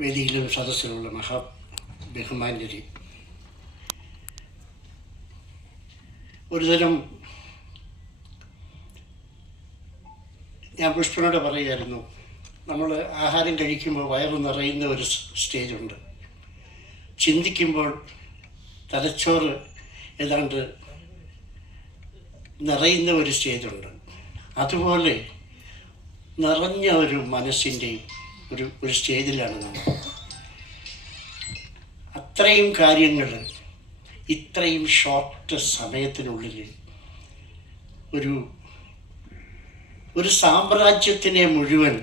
വേദിയിലും സദസ്സിലുള്ള ബഹുമാന്യരെ, ഒരുതരം ഞാൻ പുഷ്പനോട് പറയുമായിരുന്നു, നമ്മൾ ആഹാരം കഴിക്കുമ്പോൾ വയറ് നിറയുന്ന ഒരു സ്റ്റേജുണ്ട്, ചിന്തിക്കുമ്പോൾ തലച്ചോറ് ഏതാണ്ട് നിറയുന്ന ഒരു സ്റ്റേജുണ്ട്. അതുപോലെ നിറഞ്ഞ ഒരു മനസ്സിൻ്റെ ഒരു സ്റ്റേജിലാണ് നമ്മൾ. അത്രയും കാര്യങ്ങൾ ഇത്രയും ഷോർട്ട് സമയത്തിനുള്ളിൽ ഒരു സാമ്രാജ്യത്തിനെ മുഴുവൻ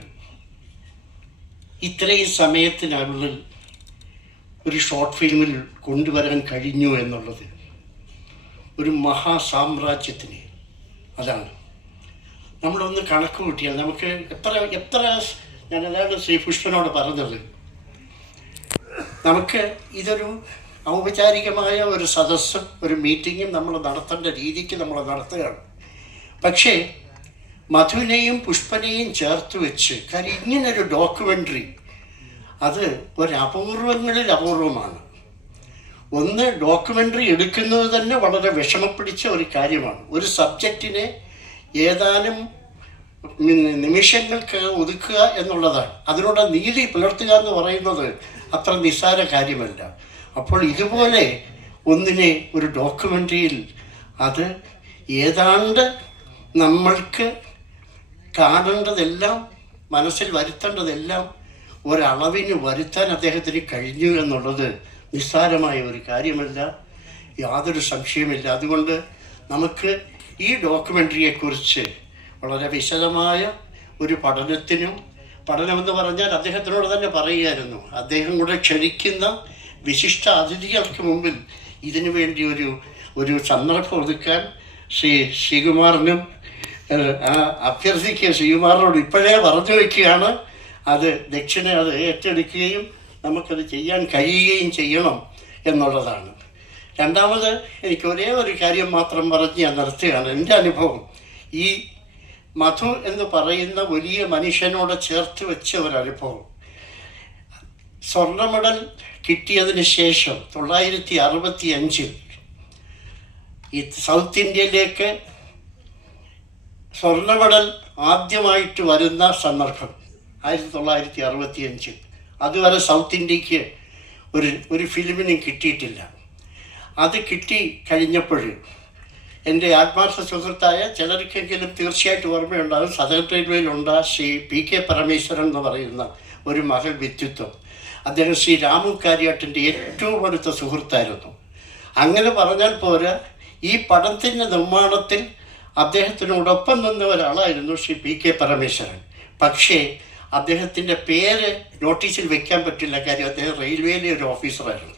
ഇത്രയും സമയത്തിനുള്ളിൽ ഒരു ഷോർട്ട് ഫിലിമിൽ കൊണ്ടുവരാൻ കഴിഞ്ഞു എന്നുള്ളത് ഒരു മഹാസാമ്രാജ്യത്തിന് അതാണ്. നമ്മളൊന്ന് കണക്ക് കൂട്ടിയാൽ നമുക്ക് എത്ര ഞാനതാണ് ശ്രീ പുഷ്പനോട് പറഞ്ഞത്, നമുക്ക് ഇതൊരു ഔപചാരികമായ ഒരു സദസ്സും ഒരു മീറ്റിങ്ങും നമ്മൾ നടത്തേണ്ട രീതിക്ക് നമ്മൾ നടത്തുകയാണ്. പക്ഷേ മധുവിനെയും പുഷ്പനെയും ചേർത്ത് വെച്ച്, കാര്യം ഇങ്ങനൊരു ഡോക്യുമെൻ്ററി അത് ഒരപൂർവങ്ങളിൽ അപൂർവമാണ്. ഒന്ന്, ഡോക്യുമെൻ്ററി എടുക്കുന്നത് തന്നെ വളരെ വിഷമപ്പിടിച്ച ഒരു കാര്യമാണ്. ഒരു സബ്ജക്റ്റിനെ ഏതാനും നിമിഷങ്ങൾക്ക് ഒതുക്കുക എന്നുള്ളതാണ്. അതിനോട് നീതി പുലർത്തുക എന്ന് പറയുന്നത് അത്ര നിസ്സാര കാര്യമല്ല. അപ്പോൾ ഇതുപോലെ ഒന്നിനെ ഒരു ഡോക്യുമെൻ്ററിയിൽ അത് ഏതാണ്ട് നമ്മൾക്ക് കാണേണ്ടതെല്ലാം മനസ്സിൽ വരുത്തേണ്ടതെല്ലാം ഒരളവിന് വരുത്താൻ അദ്ദേഹത്തിന് കഴിഞ്ഞു എന്നുള്ളത് നിസ്സാരമായ ഒരു കാര്യമല്ല, യാതൊരു സംശയമില്ല. അതുകൊണ്ട് നമുക്ക് ഈ ഡോക്യുമെൻ്ററിയെക്കുറിച്ച് വളരെ വിശദമായ ഒരു പഠനമെന്ന് പറഞ്ഞാൽ അദ്ദേഹത്തിനോട് തന്നെ പറയുമായിരുന്നു, അദ്ദേഹം കൂടെ ക്ഷണിക്കുന്ന വിശിഷ്ട അതിഥികൾക്ക് മുമ്പിൽ ഇതിനു വേണ്ടി ഒരു സന്ദർഭം ഒതുക്കാൻ ശ്രീകുമാറിനും അഭ്യർത്ഥിക്കുക, ശ്രീകുമാറിനോട് ഇപ്പോഴേ പറഞ്ഞു വയ്ക്കുകയാണ്. അത് ദക്ഷിണ അത് ഏറ്റെടുക്കുകയും നമുക്കത് ചെയ്യാൻ കഴിയുകയും ചെയ്യണം എന്നുള്ളതാണ്. രണ്ടാമത് എനിക്ക് ഒരേ ഒരു കാര്യം മാത്രം പറഞ്ഞ് ഞാൻ നിർത്തുകയാണ്. എൻ്റെ അനുഭവം ഈ മധു എന്ന് പറയുന്ന വലിയ മനുഷ്യനോട് ചേർത്ത് വെച്ച ഒരനുഭവം. സ്വർണ്ണ മെഡൽ കിട്ടിയതിന് ശേഷം 1965 ഈ സൗത്ത് ഇന്ത്യയിലേക്ക് സ്വർണ്ണ മെഡൽ ആദ്യമായിട്ട് വരുന്ന സന്ദർഭം 1965. അതുവരെ സൗത്ത് ഇന്ത്യക്ക് ഒരു ഫിലിമിനും കിട്ടിയിട്ടില്ല. അത് കിട്ടി കഴിഞ്ഞപ്പോൾ എൻ്റെ ആത്മാർത്ഥ സുഹൃത്തായ ചിലർക്കെങ്കിലും തീർച്ചയായിട്ടും ഓർമ്മയുണ്ടാകും, സദൺ റെയിൽവേയിലുണ്ട് ശ്രീ PK പരമേശ്വരൻ എന്ന് പറയുന്ന ഒരു മകൾ വ്യക്തിത്വം. അദ്ദേഹം ശ്രീ രാമു കാര്യാട്ടിൻ്റെ ഏറ്റവും അടുത്ത സുഹൃത്തായിരുന്നു. അങ്ങനെ പറഞ്ഞാൽ പോരാ, ഈ പടത്തിൻ്റെ നിർമ്മാണത്തിൽ അദ്ദേഹത്തിനോടൊപ്പം നിന്ന ഒരാളായിരുന്നു ശ്രീ PK പരമേശ്വരൻ. പക്ഷേ അദ്ദേഹത്തിൻ്റെ പേര് നോട്ടീസിൽ വെക്കാൻ പറ്റില്ല, കാര്യം അദ്ദേഹം റെയിൽവേയിലെ ഒരു ഓഫീസറായിരുന്നു.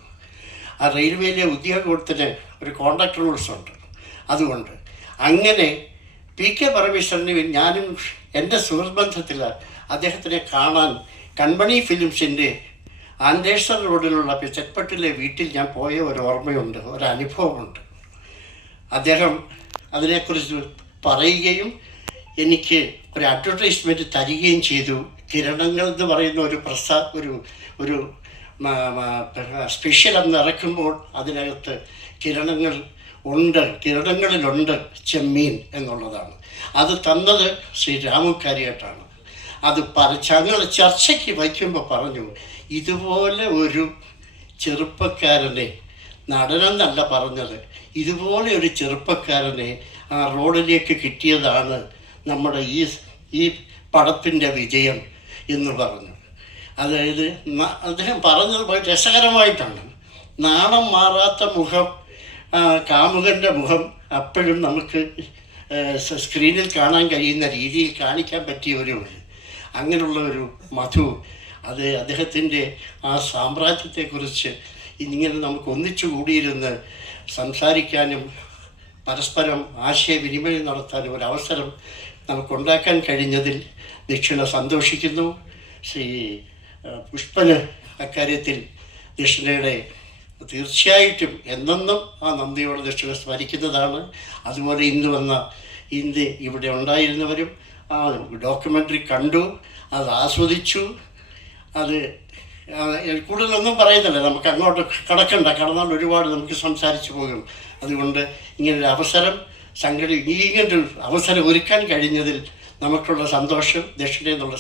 ആ റെയിൽവേയിലെ ഉദ്യോഗത്തിന് ഒരു കോൺട്രാക്ട് റൂൾസ് ഉണ്ട്. അതുകൊണ്ട് അങ്ങനെ PK പരമേശ്വരന് ഞാനും എൻ്റെ സുഹൃത്ബന്ധത്തിൽ അദ്ദേഹത്തിനെ കാണാൻ കൺമണി ഫിലിംസിൻ്റെ ആൻഡേഴ്സൺ റോഡിലുള്ള ചെറ്റ്പട്ടിലെ വീട്ടിൽ ഞാൻ പോയ ഒരു ഓർമ്മയുണ്ട്, ഒരനുഭവമുണ്ട്. അദ്ദേഹം അതിനെക്കുറിച്ച് പറയുകയും എനിക്ക് ഒരു അഡ്വർടൈസ്മെൻറ്റ് തരികയും ചെയ്തു. കിരണങ്ങൾ എന്ന് പറയുന്ന ഒരു സ്പെഷ്യൽ എന്ന് ഇറക്കുമ്പോൾ അതിനകത്ത് കിരണങ്ങളിലുണ്ട് ചെമ്മീൻ എന്നുള്ളതാണ്. അത് തന്നത് ശ്രീ രാമു കാര്യാട്ടാണ്. അത് ഞങ്ങൾ ചർച്ചയ്ക്ക് വയ്ക്കുമ്പോൾ പറഞ്ഞു, ഇതുപോലെ ഒരു ചെറുപ്പക്കാരനെ, നടനെന്നല്ല പറഞ്ഞത്, ഇതുപോലെ ഒരു ചെറുപ്പക്കാരനെ ആ റോഡിലേക്ക് കിട്ടിയതാണ് നമ്മുടെ ഈ പടത്തിൻ്റെ വിജയം എന്ന് പറഞ്ഞു. അതായത് അദ്ദേഹം പറഞ്ഞത് വളരെ രസകരമായിട്ടാണ്. നാണം മാറാത്ത മുഖം, കാമുകൻ്റെ മുഖം അപ്പോഴും നമുക്ക് സ്ക്രീനിൽ കാണാൻ കഴിയുന്ന രീതിയിൽ കാണിക്കാൻ പറ്റിയ അങ്ങനെയുള്ള ഒരു മധു. അത് അദ്ദേഹത്തിൻ്റെ ആ സാമ്രാജ്യത്തെക്കുറിച്ച് ഇങ്ങനെ നമുക്ക് ഒന്നിച്ചു കൂടിയിരുന്ന് സംസാരിക്കാനും പരസ്പരം ആശയവിനിമയം നടത്താനും ഒരവസരം നമുക്കുണ്ടാക്കാൻ കഴിഞ്ഞതിൽ ദക്ഷിണ സന്തോഷിക്കുന്നു. ശ്രീ പുഷ്പന് അക്കാര്യത്തിൽ ദക്ഷിണയുടെ തീർച്ചയായിട്ടും എന്നെന്നും ആ നന്ദിയോടെ ദക്ഷിണ സ്മരിക്കുന്നതാണ്. അതുപോലെ ഇന്ന് ഇവിടെ ഉണ്ടായിരുന്നവരും ആ ഡോക്യുമെൻ്ററി കണ്ടു, അത് ആസ്വദിച്ചു, അത് കൂടുതലൊന്നും പറയുന്നില്ല, നമുക്ക് അങ്ങോട്ട് കടന്നാൽ ഒരുപാട് നമുക്ക് സംസാരിച്ചു പോകും. അതുകൊണ്ട് ഇങ്ങനൊരു അവസരം ഇങ്ങനൊരു അവസരം ഒരുക്കാൻ കഴിഞ്ഞതിൽ നമുക്കുള്ള സന്തോഷം, ദക്ഷിണ എന്നുള്ള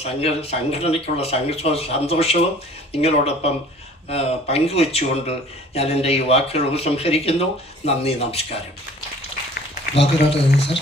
സംഘടനയ്ക്കുള്ള സന്തോഷവും നിങ്ങളോടൊപ്പം പങ്കുവെച്ചുകൊണ്ട് ഞാൻ എൻ്റെ ഈ വാക്കുകൾ ഉപസംഹരിക്കുന്നു. നന്ദി, നമസ്കാരം. വാക്കുകളായിട്ട് സർ.